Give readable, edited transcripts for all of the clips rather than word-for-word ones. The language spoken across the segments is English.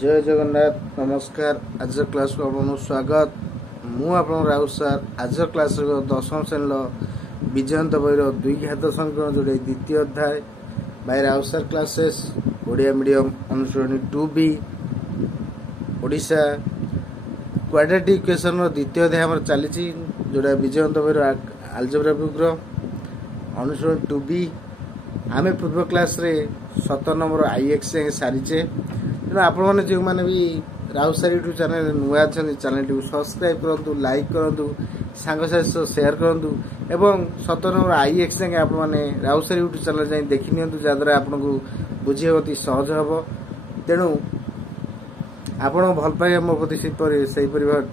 जय जगन्नाथ नमस्कार। आज क्लास को आपको स्वागत। मु आप राउत सार। आज क्लास दशम श्रेणी विजयंत बहिर दुई घात संकलन जोड़े द्वितीय अध्याय by Raut sir classes Odia medium अनुसरणी 2B ओडिशा क्वाड्रेटिक इक्वेशन द्वितीय अध्याय आम चली जोड़ा विजयंत बहिर आलजेब्रा बुक अनुसरण 2B आम पूर्व क्लास रे 17 नंबर IX सारीचे तेणु आपण मैंने जो मैंने भी राउत सार यूट्यूब चैनल नुआ अच्छा चैनल टी सब्सक्राइब करूँ, लाइक करूँ, सांगसाथी सह सेयार करूँ एवं 17 नंबर IX जाए आप राउत सार यूट्यूब चैनल जाए देखी नि जहाँद्वारा आपन को बुझे अति सहज हम। तेणु आपण भल पाइबा मो प्रति से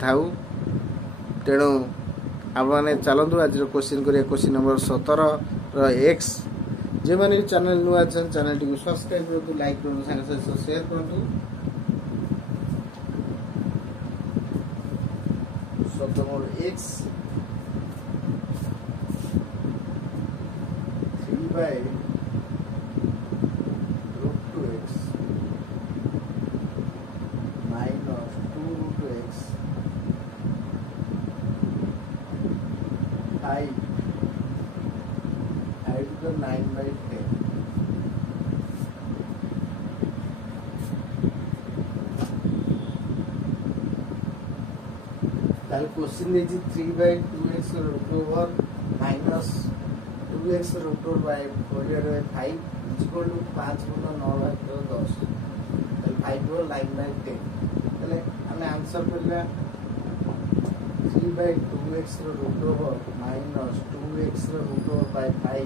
ठाऊ। तेणु आपने चलतु आज क्वेश्चन करिया क्वेश्चन नंबर 17 X जो मैंने चैनल नुआ चैनल टी सब्सक्राइब करूँ, लाइक करूँ, सांगसाथी शेयर करूँ। 17 X 3 by root 2x minus 2 root 2x 5 to the 9 by 10 question देखिए 3 by 2x root over minus 2x root over by 4 by 5 is equal to 5 Guna 9 by 10 5 over 9 by 10 तले हमें answer करला 3 by 2x root over minus 2x root over by 5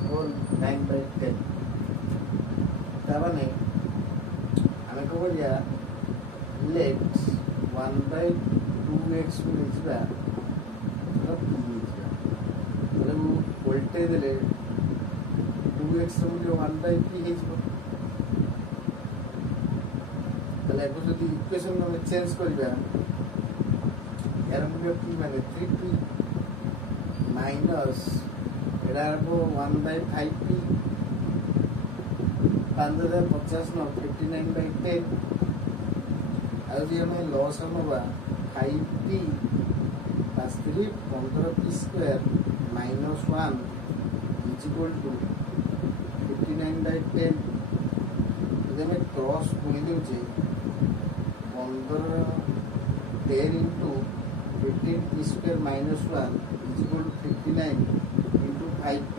over 9 by 10 ताबने हमें को बोलिया let 1 by 2x को लिखिबा मतलब p लिखिबा मतलब उल्टे देले 2x रो मूल्य 1 by p हेजबो तले को जदी इक्वेशन में चेंज करबा यार मूल्य p माने 3p माइनस एडा को 1 by 5p 5050 नो 59 by 10 आज हमें लॉस हम 5p plus 3 15p square minus 1 is equal to 59 by 10 यदि हमें क्रॉस गुणी देउचे 15 10 into 15p square minus 1 is equal to 59 into 5p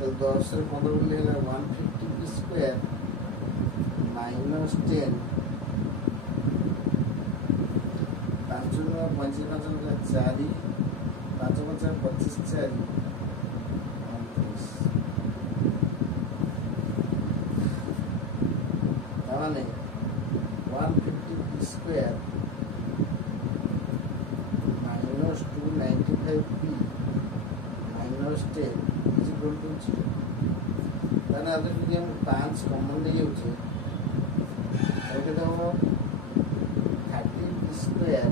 तो 10 से 15 ले 150p square minus 10 5 4 25 4 ताने 150p square minus 295p minus 10 is equal to 0 ताने अब যদি हम 5 कॉमन ले जाउछे तो केते हो 30p square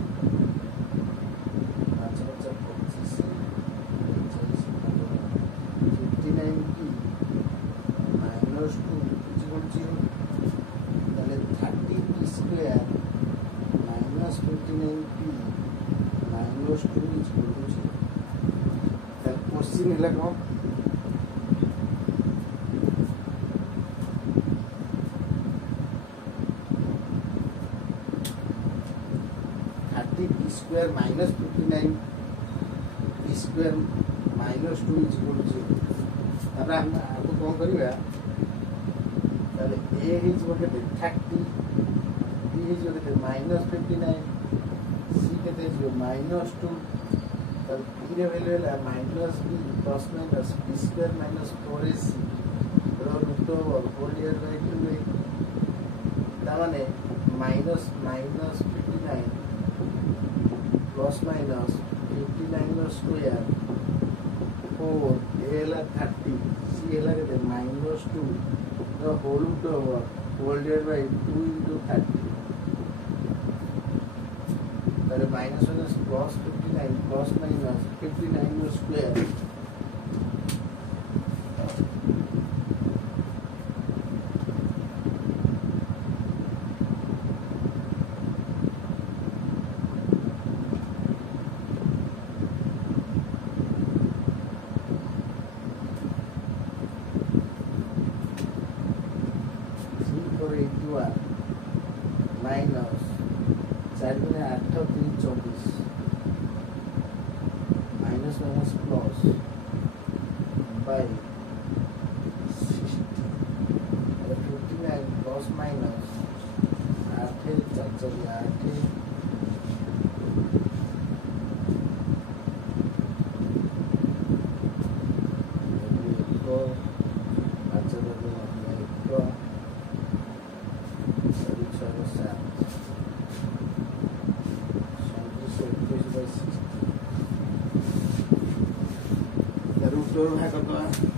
59p minus 2 is equal to 0 তাহলে 30p square minus 59p minus 2 is equal to 0 তাহলে क्वेश्चन ହେଲା কোন 30p square minus 59p square minus 2 is equal to 0 तापर हम आपको कौन करिबा ताले a is what is 30 b is what is minus 59 c केते is minus 2 तब b रे वैल्यू है minus b plus minus b square minus 4ac root over 4 divided by 2a तामाने minus 59 plus minus 59 square 4 a la 30 c la के minus 2 the whole over 4 divided by 2 into 30 that is minus 1 is plus 59 plus minus 59 square ଚାରି 8 root भाग करदे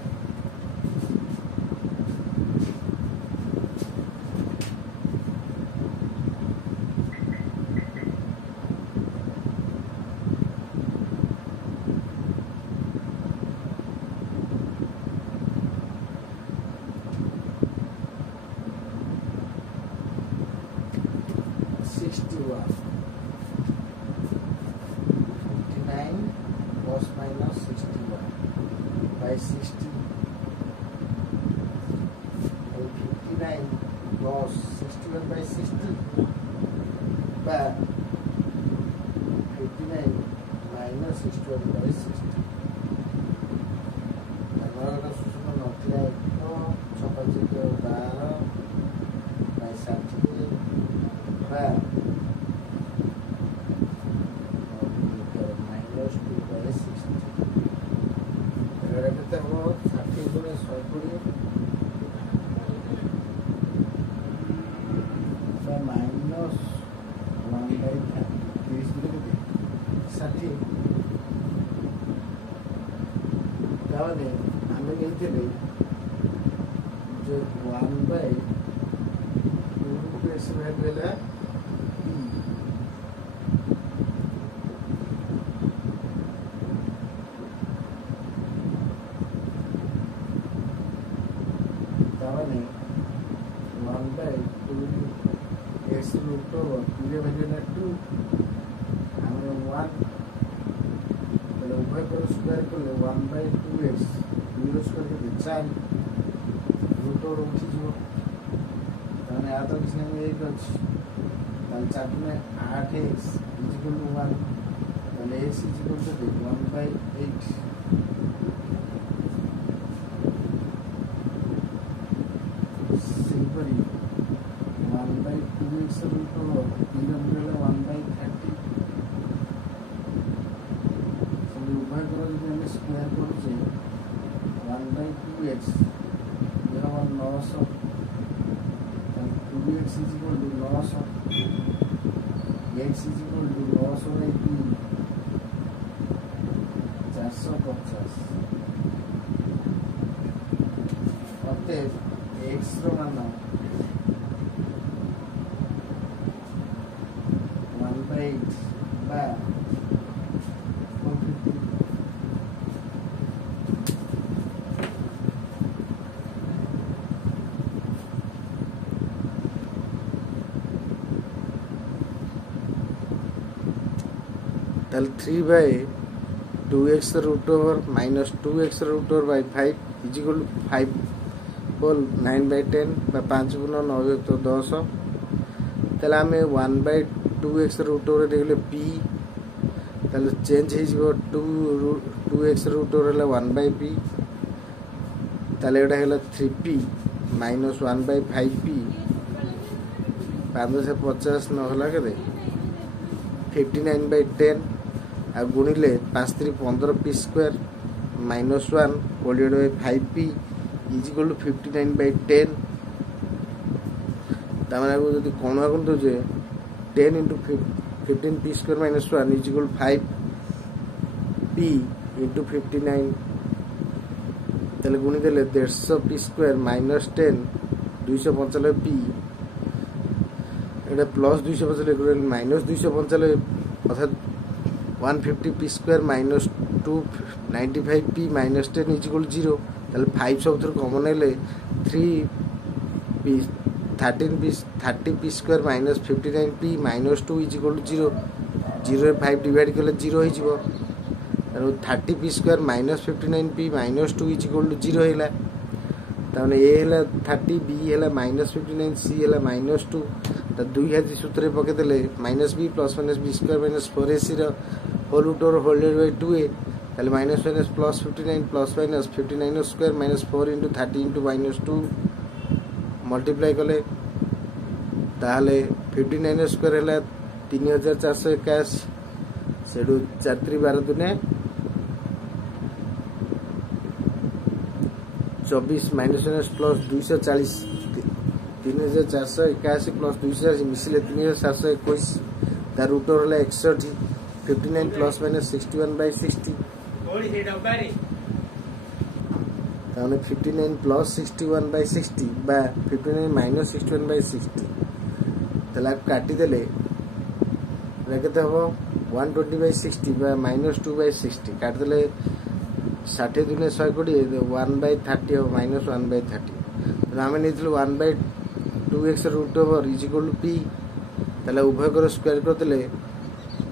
61 59 plus minus 61 by 60 and 59 plus 61 by 60 by 59 minus 61 by 60 ଆମର ସୂଚନା ନଥିଲା 1 6 12 by 60 by minus 2 by 60 ଏଟା କେତେ ହେବ 60 ଗୁଣେ 120 by minus 1 by 30 ଗୁଣେ କେତେ 60 ତାମାନେ ଆମେ ନେଇଥିଲେ ଯେ 1 by 2 କୁ ଏସ ଭାଗ ହେଲା ताने 1 by 2 x root over 2 value na 2 हमें 1 तो उभय पर स्क्वायर कर ले 1 by 2x 2 स्क्वायर के 4 root over उठी जो ताने आ तो किसने में एक अछि ताने 4 में 8x इक्वल टू 1 ताने x equal to 1 by 8 simply 1 by 2x root over 1 by 30 सब उभय करो जब हमें स्क्वायर करो जे 1 by 2x यह 900 2x is equal to 900 x is equal to 900 by 2 450 अतः x रो मान 1 by 8 by 150 ताल 3 by 2x root over minus 2x root over by 5 is equal to 5 whole 9 by 10 बा 5 गुना 9 तो 10 तले हमें 1 by 2x root over देखले p तले change हे जिवो 2x root over हला 1 by p तले एटा हला 3p minus 1 by 5p 5 से 50 न होला केते 59 by 10 आ गुणिले 5 3 15 p square minus 1 divided by 5p is equal to 59 by 10 तामाने को जदी कोणा कोन तो जे 10 into 15 p square minus 1 is equal to 5 p into 59 तले गुणी देले 150 p square minus 10 295 p एटा प्लस 295 गुणे माइनस 295 अर्थात 150 p square minus 295 p minus 10 is equal to 0 ताले 5 सब थ्रू कॉमन ले 3 p 13 p 30 p square minus 59 p minus 2 is equal to 0 0 रे 5 divide करले 0 हो जिवो तारो 30 p square minus 59 p minus 2 is equal to 0 हेला ताने a Hella 30 b Hella minus 59 c Hella minus 2 त 2 हाजी सूत्र पके देले minus b plus minus b square minus 4ac रो whole root over whole divide by 2a ताले minus minus plus 59 plus minus 59 square minus 4 into 30 into minus 2 multiply कले ताहले 59 square है 3481 सेडू 4 दुने 24 माइनस प्लस 240 3481 प्लस 240 मिसिले 3721 तार रूट ओवर 61 59 प्लस माइनस 61/60 ताने 59 plus 61/60 बा 59 minus 61/60 तला काटी देले केते हो 120/60 बा माइनस 2/60 काट देले 60 दुने 120 1/30 हो माइनस 1/30 तो आम नहीं 1/2x root over is equal to P तला उभय कर स्क्वायर करते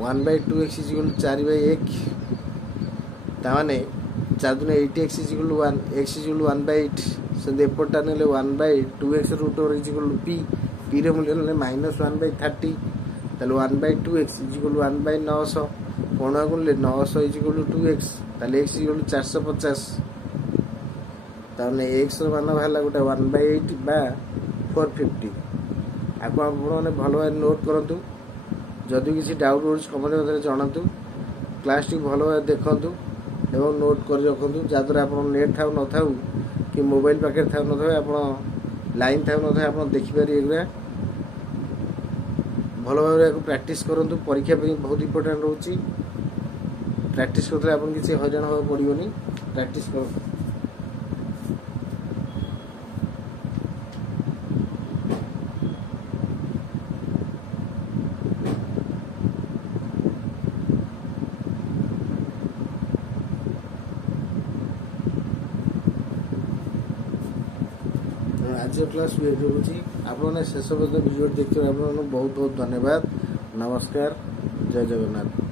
1/2x इज इक्वल टू 4/1 ताने 4 दुने 8x is equal to 1 x is equal to 1/8 से एपटा ने 1/2x root over is equal to P P रे मूल्य ने माइनस 1/30 ताले 1/2x इज इक्वल टू 1/900 कोण गुणले 900 इज इक्वल टू 2x ताले x इज इक्वल टू 450 ताने x रो मान भाला गोटे 1/8 बा 450 आपन आपने भलो नोट करंतु जदि किसी डाउट होछ कमेंट में जणातु क्लास टी भलो देखंतु एवं नोट कर रखंतु जादरा आपन नेट थाउ न थाउ कि मोबाइल पाके थाउ न थाउ आपन लाइन थाउ न थाउ आपन देखि पारि एग्रा भलो भाबरे प्रैक्टिस करंतु परीक्षा पे बहुत इंपोर्टेंट रहउची प्रैक्टिस करले आपन किसी हजान हो पड़ियोनी प्रैक्टिस करो आज क्लास वीडियो होची आपने शेष वीडियो देखते बहुत बहुत धन्यवाद नमस्कार जय जगन्नाथ।